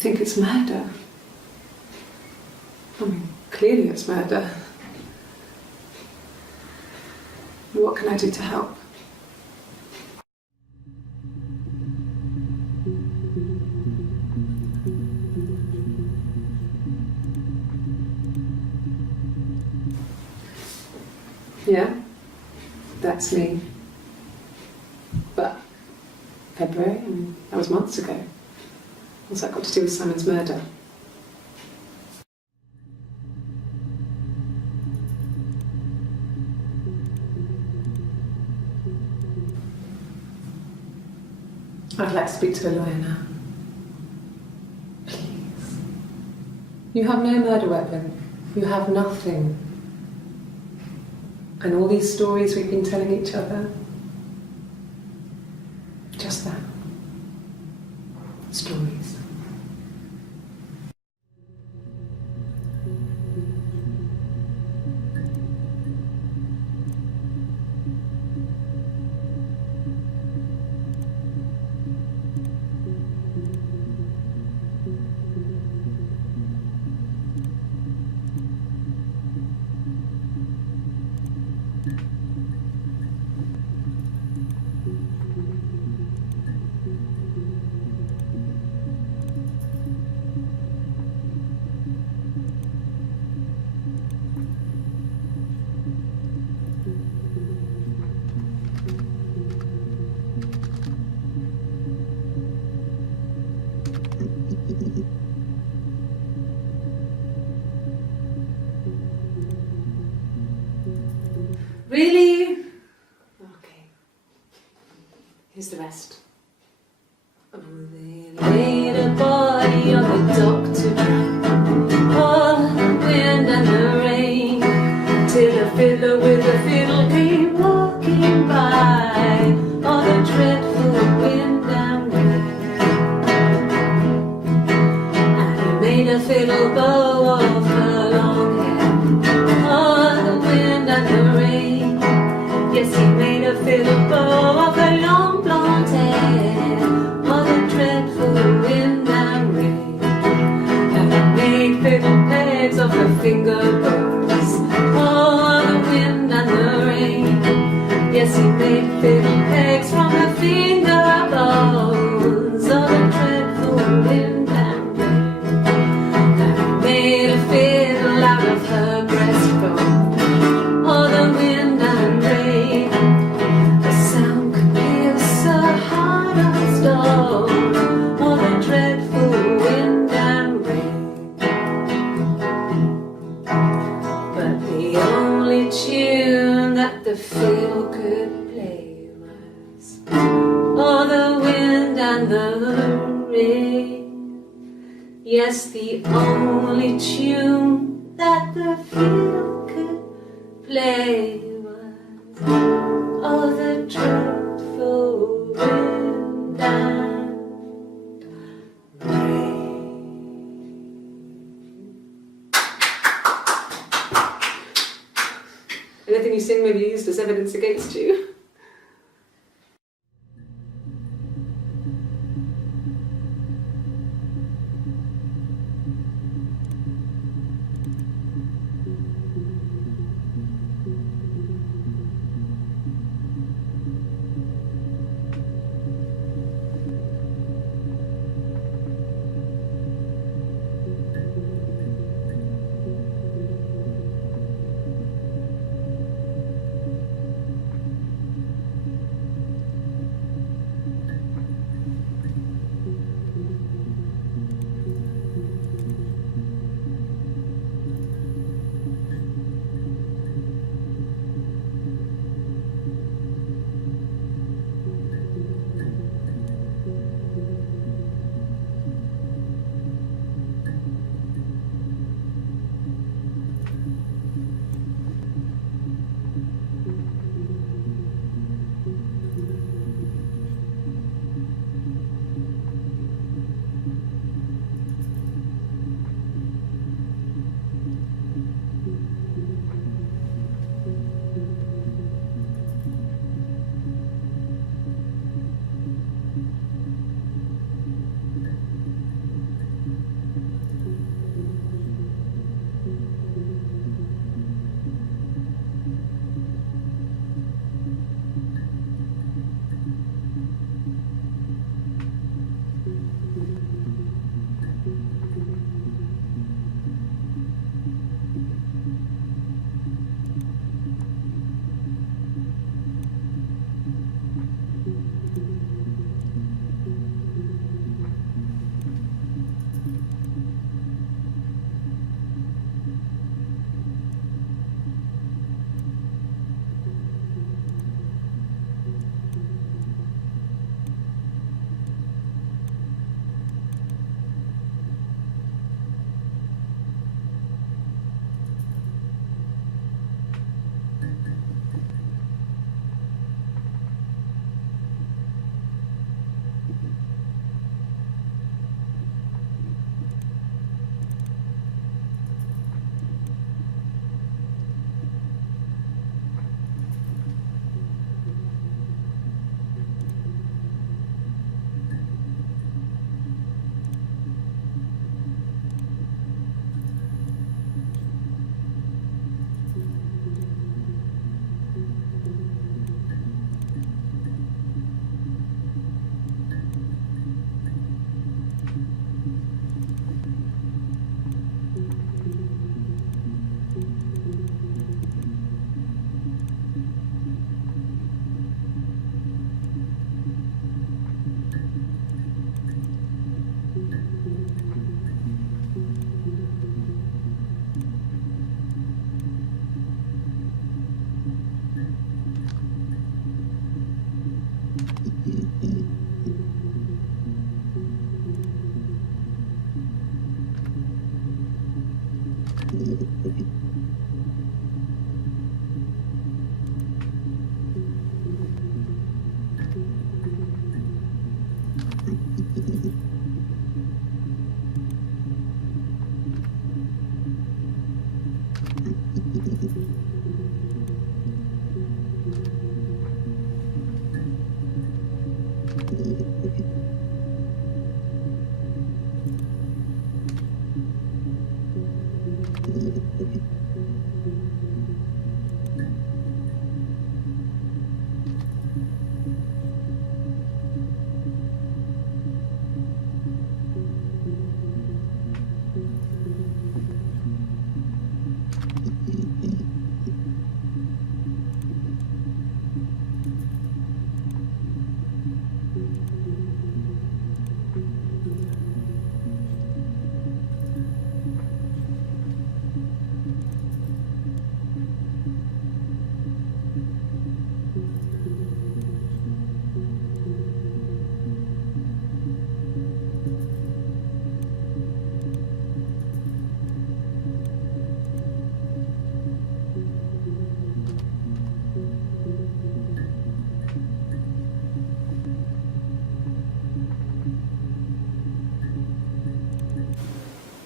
think it's murder. I mean, clearly it's murder. What can I do to help? Yeah, that's me. But February, I mean, that was months ago. What's that got to do with Simon's murder? I'd like to speak to a lawyer now. Please. You have no murder weapon. You have nothing. And all these stories we've been telling each other, just that. Stories. Really? Okay. Here's the rest. Oh, they laid a body on the dock tonight. Oh, the wind and the rain, till a fiddler with a fiddle came walking by. Oh, the dreadful wind and rain. And he made a fiddle bow of her long hair. Oh, the wind and the rain. Yes, he made a fiddle bow of her long blonde hair. Oh, the dreadful wind and rain. And he made fiddle pegs of her finger bows. Oh, the wind and the rain. Yes, he made fiddle pegs from her finger bows. Oh, the dreadful wind and rain. And he made a fiddle out of her breastbone. Oh, the wind and rain. The sound could pierce a heart of stone. Oh, the dreadful wind and rain. But the only tune that the fiddle could play was, oh, the wind and the rain. Yes, the only tune that the fiddle could play was, oh, the dreadful wind and rain. Anything you sing may be used as evidence against you.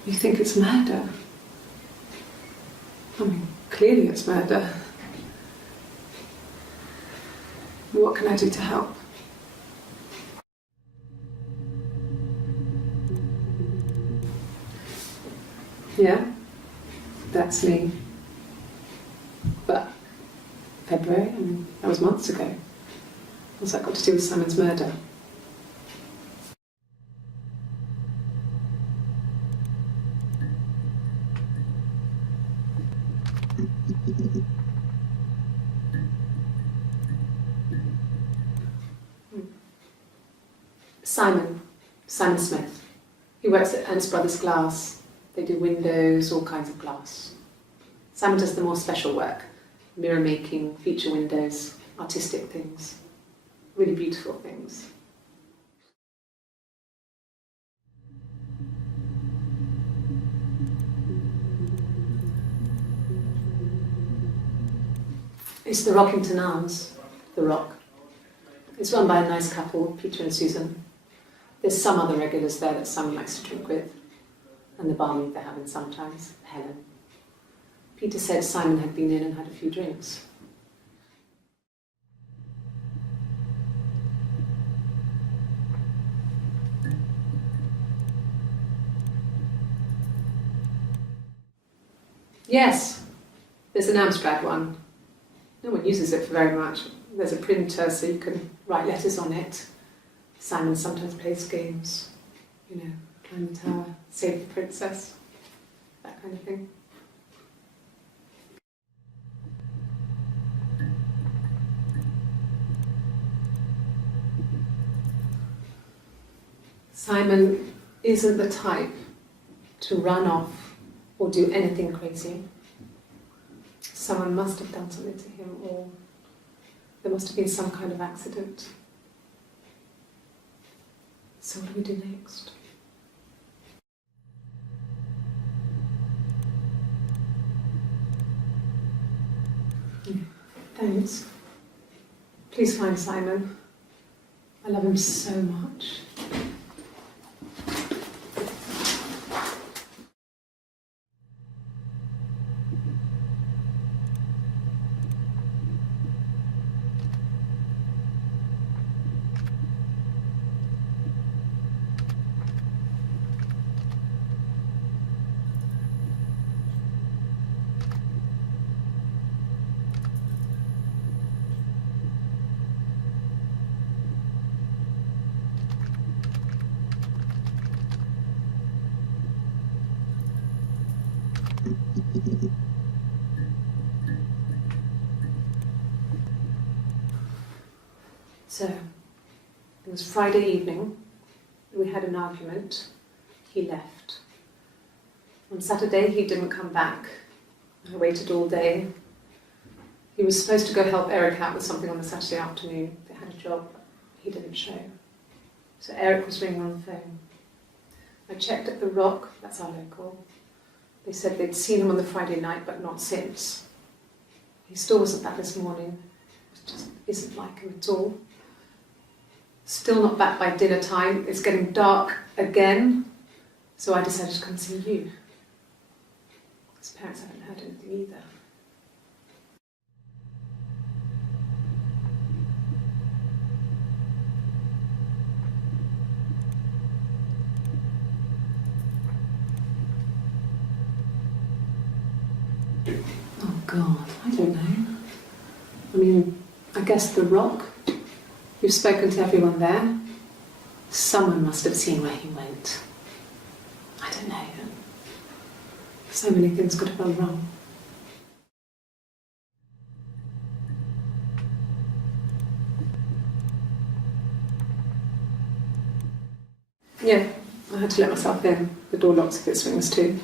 You think it's murder? I mean, clearly it's murder. What can I do to help? Yeah, that's me. But February, I mean, that was months ago. What's that got to do with Simon's murder? Simon Smith. He works at Ernst Brothers Glass. They do windows, all kinds of glass. Simon does the more special work, mirror making, feature windows, artistic things, really beautiful things. It's the Rockington Arms, the Rock. It's run by a nice couple, Peter and Susan. There's some other regulars there that Simon likes to drink with, and the barmaid they're having sometimes, Helen. Peter said Simon had been in and had a few drinks. Yes, there's an Amstrad one. No one uses it for very much. There's a printer so you can write letters on it. Simon sometimes plays games, you know, climb the tower, save the princess, that kind of thing. Simon isn't the type to run off or do anything crazy. Someone must have done something to him, or there must have been some kind of accident. So what do we do next? Thanks. Please find Simon. I love him so much. So, it was Friday evening, we had an argument, he left. On Saturday he didn't come back, I waited all day. He was supposed to go help Eric out with something on the Saturday afternoon, they had a job, he didn't show. So Eric was ringing on the phone. I checked at the Rock, that's our local, They said they'd seen him on the Friday night, but not since. He still wasn't back this morning. It just isn't like him at all. Still not back by dinner time. It's getting dark again. So I decided to come see you. His parents haven't heard anything either. Oh God, I don't know. I mean, I guess the Rock. You've spoken to everyone there. Someone must have seen where he went. I don't know. So many things could have gone wrong. Yeah, I had to let myself in. The door locks if it swings too.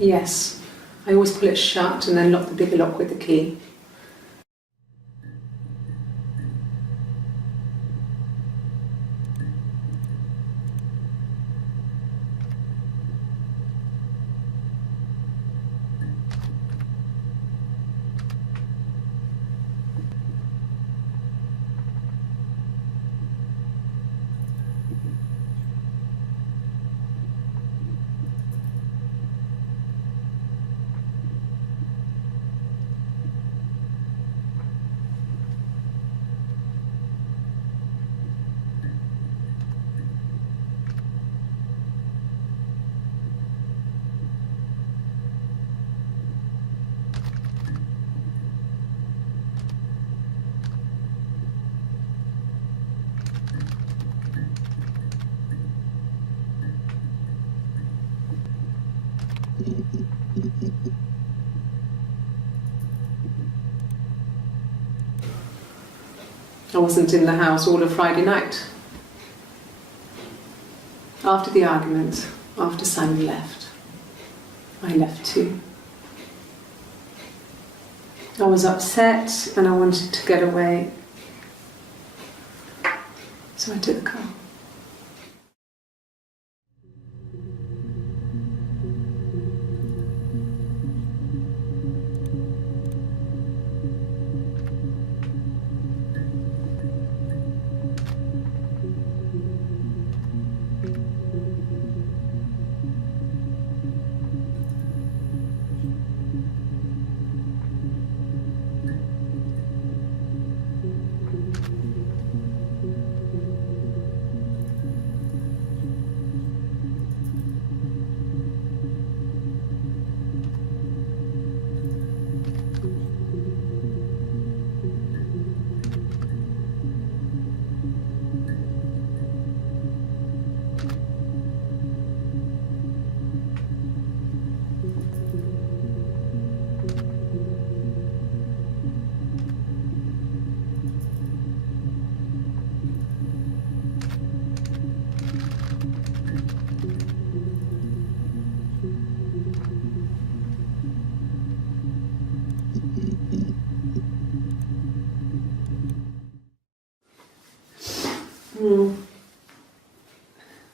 Yes, I always pull it shut and then lock the bigger lock with the key. I wasn't in the house all of Friday night. After the argument, after Simon left, I left too. I was upset and I wanted to get away, so I took the car.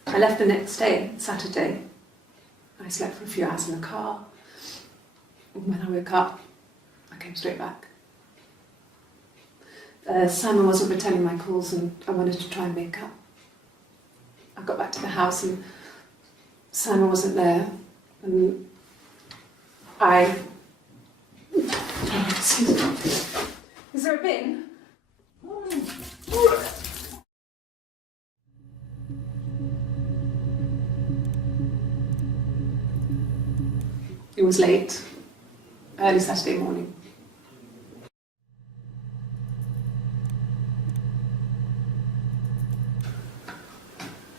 I left the next day, Saturday. I slept for a few hours in the car. When I woke up, I came straight back. Simon wasn't returning my calls and I wanted to try and make up. I got back to the house and Simon wasn't there. And I... Excuse me. Is there a bin? It was late, early Saturday morning.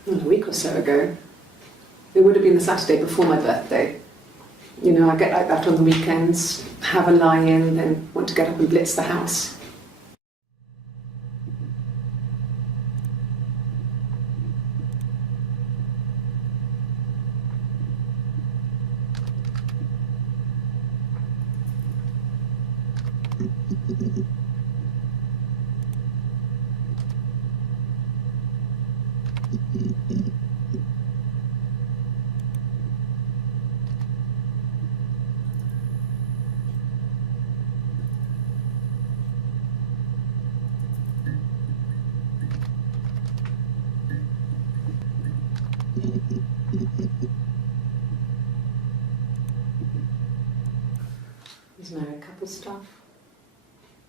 Well, a week or so ago. It would have been the Saturday before my birthday. You know, I get like that on the weekends, have a lie-in, then want to get up and blitz the house. There's married couple stuff,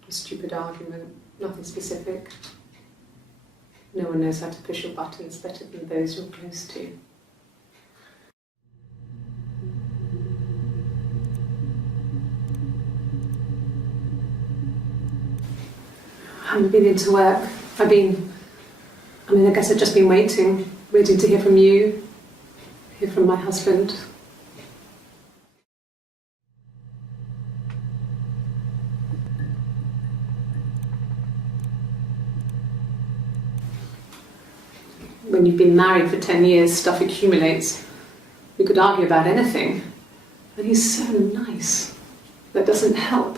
a stupid argument, nothing specific. No one knows how to push your buttons better than those you're close to. I haven't been into work. I guess I've just been waiting to hear from you, hear from my husband. When you've been married for 10 years, stuff accumulates. We could argue about anything. And he's so nice. That doesn't help.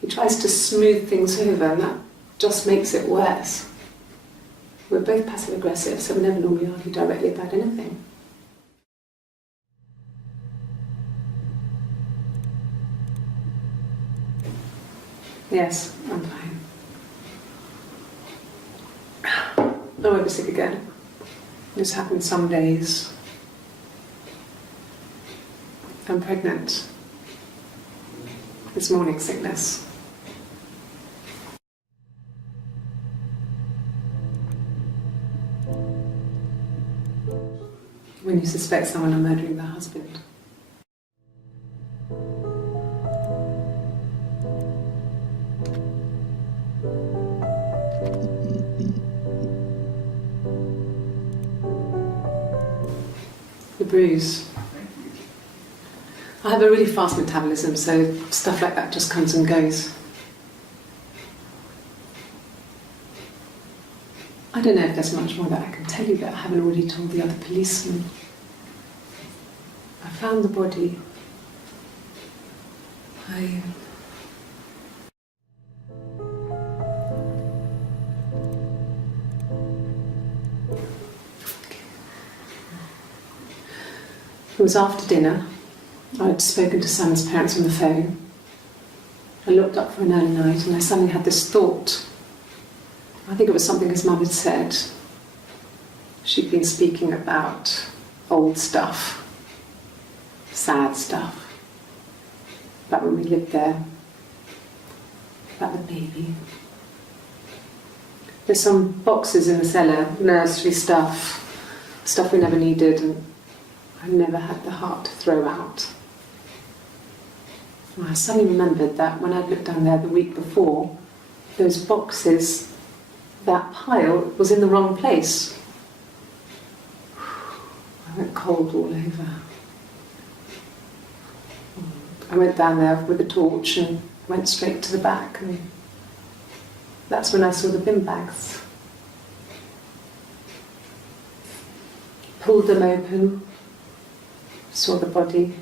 He tries to smooth things over, and that just makes it worse. We're both passive aggressive, so we never normally argue directly about anything. Yes, I'm fine. I won't be sick again. This happens some days. I'm pregnant. It's morning sickness. When you suspect someone of murdering their husband. The bruise. I have a really fast metabolism, so stuff like that just comes and goes. I don't know if there's much more that I can tell you that I haven't already told the other policemen. I found the body. It was after dinner. I'd spoken to Sam's parents on the phone. I looked up for an early night and I suddenly had this thought. I think it was something his mum had said. She'd been speaking about old stuff, sad stuff, about when we lived there, about the baby. There's some boxes in the cellar, nursery stuff we never needed, and I never had the heart to throw out. And I suddenly remembered that when I'd looked down there the week before, those boxes, that pile was in the wrong place. I went cold all over. I went down there with a torch and went straight to the back, and that's when I saw the bin bags. Pulled them open, saw the body.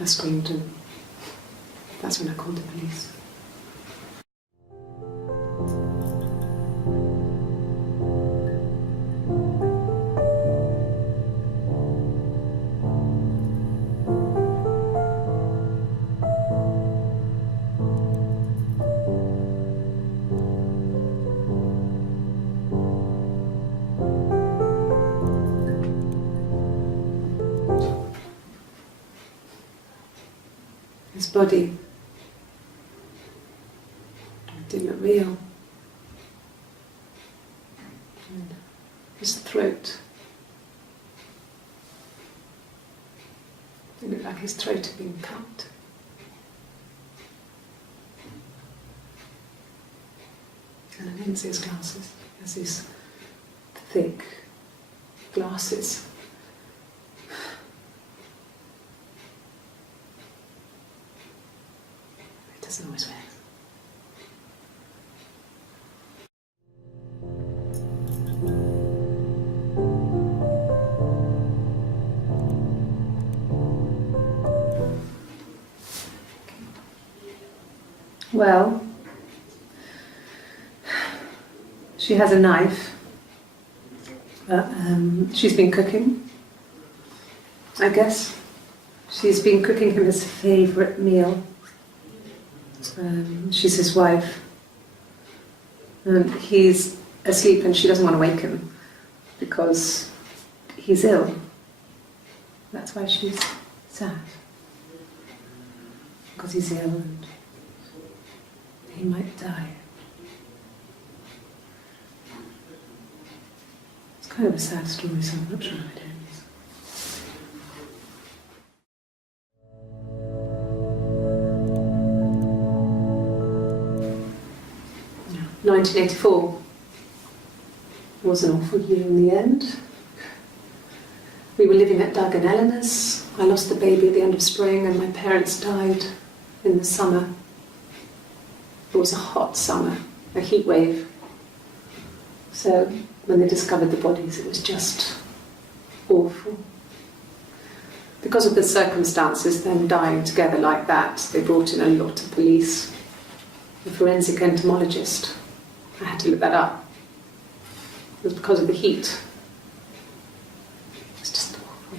I screamed, and that's when I called the police. His body, it didn't look real. And his throat, it looked like his throat had been cut. And I didn't see his glasses. He has these thick glasses. Doesn't always wear. Well, She has a knife. She's been cooking, I guess. She's been cooking him his favourite meal. She's his wife. And he's asleep and she doesn't want to wake him because he's ill. That's why she's sad. Because he's ill and he might die. It's kind of a sad story, so I'm not sure how it ends. 1984 was an awful year in the end. We were living at Doug and Eleanor's. I lost the baby at the end of spring and my parents died in the summer. It was a hot summer, a heat wave. So when they discovered the bodies, it was just awful. Because of the circumstances, them dying together like that, they brought in a lot of police. A forensic entomologist. I had to look that up. It was because of the heat. It's just awful.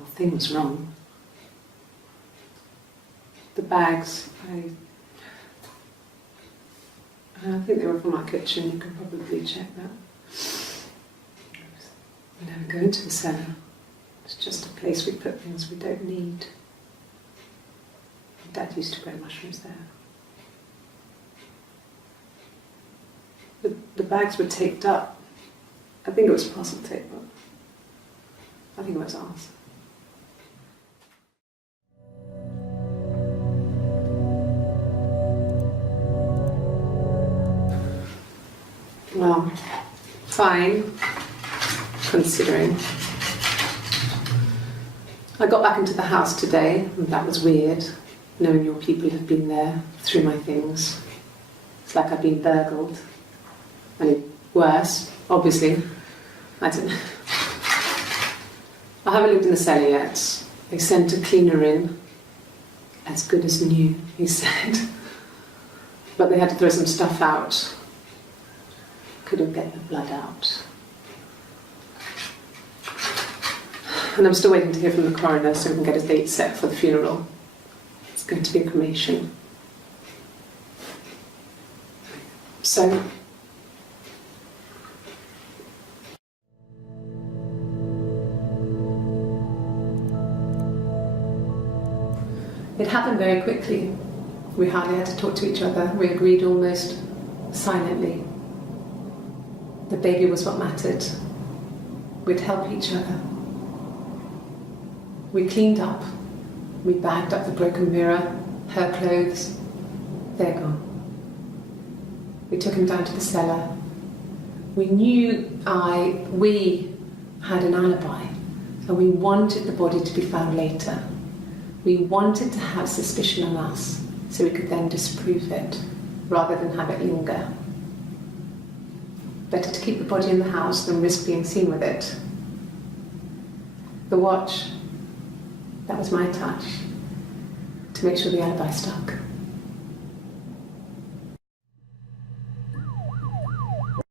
The thing was wrong. The bags, I think they were from our kitchen, you can probably check that. We never go into the cellar. It's just a place we put things we don't need. Dad used to grow mushrooms there. The bags were taped up. I think it was parcel tape, but I think it was ours. Well, fine, considering. I got back into the house today, and that was weird, knowing your people have been there through my things. It's like I've been burgled. I mean, worse, obviously. I don't know. I haven't looked in the cellar yet. They sent a cleaner in, as good as new, he said. But they had to throw some stuff out. Couldn't get the blood out. And I'm still waiting to hear from the coroner so we can get a date set for the funeral. It's going to be a cremation. So, it happened very quickly. We hardly had to talk to each other. We agreed almost silently. The baby was what mattered. We'd help each other. We cleaned up. We bagged up the broken mirror, her clothes. They're gone. We took him down to the cellar. We had an alibi, and we wanted the body to be found later. We wanted to have suspicion on us, so we could then disprove it, rather than have it linger. Better to keep the body in the house than risk being seen with it. The watch, that was my touch, to make sure the alibi stuck.